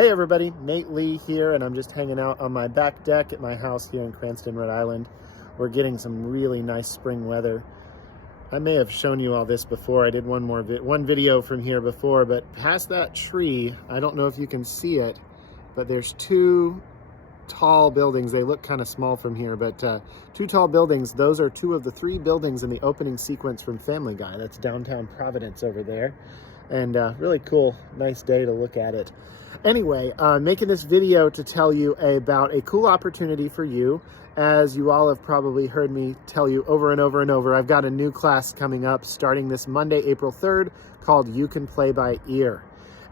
Hey everybody, Nate Lee here, and I'm just hanging out on my back deck at my house here in Cranston, Rhode Island. We're getting some really nice spring weather. I may have shown you all this before. I did one video from here before, but past that tree, I don't know if you can see it, but there's two tall buildings. They look kind of small from here, but two tall buildings. Those are two of the three buildings in the opening sequence from Family Guy. That's downtown Providence over there. And really cool, nice day to look at it. Anyway, making this video to tell you about a cool opportunity for you. As you all have probably heard me tell you over and over and over, I've got a new class coming up starting this Monday, April 3rd, called You Can Play by Ear.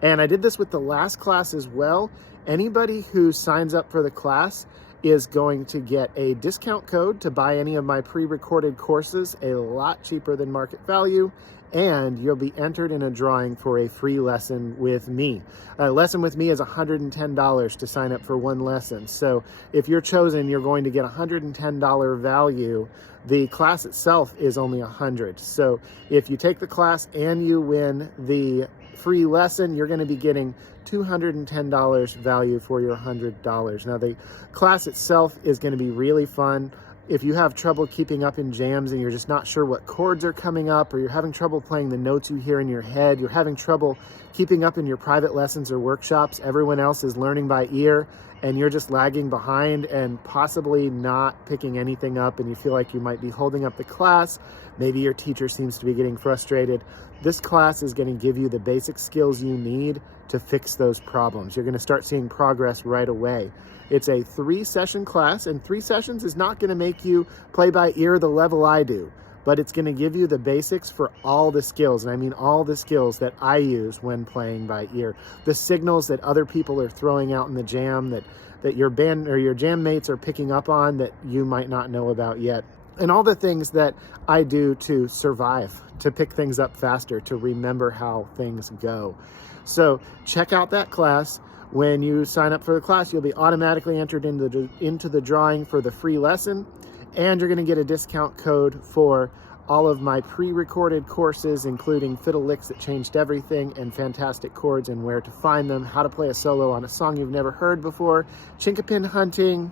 And I did this with the last class as well. Anybody who signs up for the class is going to get a discount code to buy any of my pre-recorded courses, a lot cheaper than market value, and you'll be entered in a drawing for a free lesson with me. A lesson with me is $110 to sign up for one lesson. So if you're chosen, you're going to get $110 value. The class itself is only $100. So if you take the class and you win the free lesson, you're going to be getting $210 value for your $100. Now the class itself is going to be really fun. If you have trouble keeping up in jams and you're just not sure what chords are coming up, or you're having trouble playing the notes you hear in your head, you're having trouble keeping up in your private lessons or workshops, everyone else is learning by ear and you're just lagging behind and possibly not picking anything up, and you feel like you might be holding up the class, maybe your teacher seems to be getting frustrated, this class is going to give you the basic skills you need to fix those problems. You're going to start seeing progress right away. It's a 3-session class, and 3 sessions is not going to make you play by ear the level I do, but it's going to give you the basics for all the skills, and I mean all the skills that I use when playing by ear. The signals that other people are throwing out in the jam that your band or your jam mates are picking up on that you might not know about yet. And all the things that I do to survive, to pick things up faster, to remember how things go. So check out that class. When you sign up for the class, you'll be automatically entered into the drawing for the free lesson, and you're going to get a discount code for all of my pre-recorded courses, including Fiddle Licks That Changed Everything and Fantastic Chords and Where to Find Them, How to Play a Solo on a Song You've Never Heard Before, Chinkapin Hunting.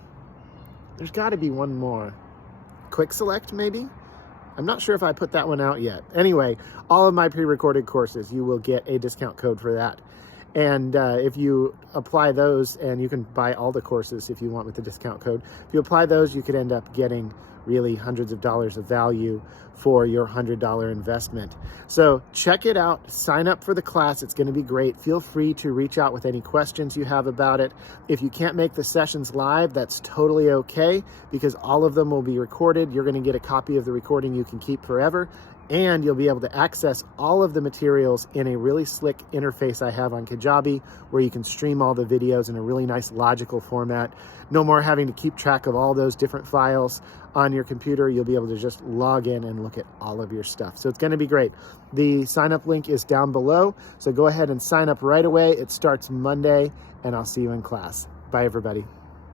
There's got to be one more. Quick Select, maybe? I'm not sure if I put that one out yet. Anyway, all of my pre-recorded courses, you will get a discount code for that. And if you apply those, and you can buy all the courses if you want with the discount code, if you apply those, you could end up getting really hundreds of dollars of value for your $100 investment. So check it out, sign up for the class. It's going to be great. Feel free to reach out with any questions you have about it. If you can't make the sessions live, that's totally okay, because all of them will be recorded. You're going to get a copy of the recording you can keep forever, and you'll be able to access all of the materials in a really slick interface I have on Kajabi, where you can stream all the videos in a really nice logical format. No more having to keep track of all those different files on your computer. You'll be able to just log in and look at all of your stuff. So it's going to be great. The sign up link is down below, so go ahead and sign up right away. It starts Monday, and I'll see you in class. Bye, everybody.